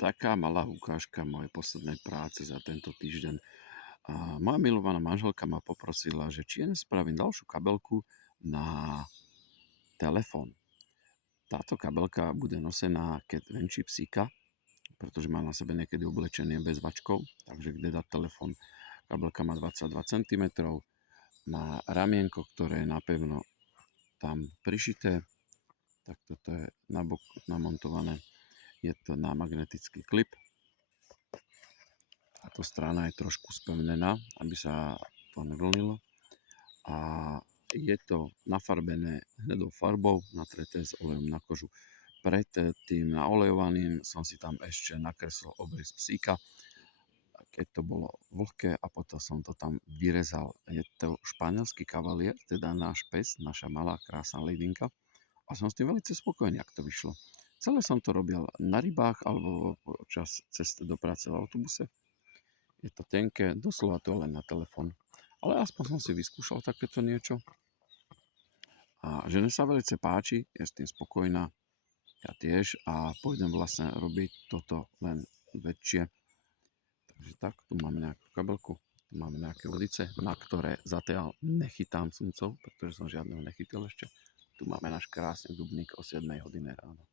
Taká malá ukážka mojej poslednej práce za tento týždeň. Moja milovaná manželka ma poprosila, že či jej nespravím ďalšiu kabelku na telefón. Táto kabelka bude nosená, keď venčí psíka, pretože má na sebe niekedy oblečenie bez vačkov, takže kde dať telefón. Kabelka má 22 cm, má ramienko, ktoré je napevno tam prišité, tak toto je nabok namontované. Je to na magnetický klip. Táto strana je trošku spevnená, aby sa to nevlnilo. A je to nafarbené hnedou farbou, natreté s olejom na kožu. Pred tým naolejovaným som si tam ešte nakreslil obrys psíka, keď to bolo vlhké, a potom som to tam vyrezal. Je to španielský kavalier, teda náš pes, naša malá krásna ledinka. A som s tým veľmi spokojný, ak to vyšlo. Celé som to robil na rybách alebo počas cesty do práce v autobuse. Je to tenké, doslova to len na telefón. Ale aspoň som si vyskúšal takéto niečo. A žene sa veľmi páči, je s tým spokojná. Ja tiež, a pôjdem vlastne robiť toto len väčšie. Takže tak, tu máme nejakú kabelku, tu máme nejaké vodice, na ktoré zatiaľ nechytám suncov, pretože som žiadneho nechytil ešte. Tu máme náš krásny dubník o 7 hodine ráno.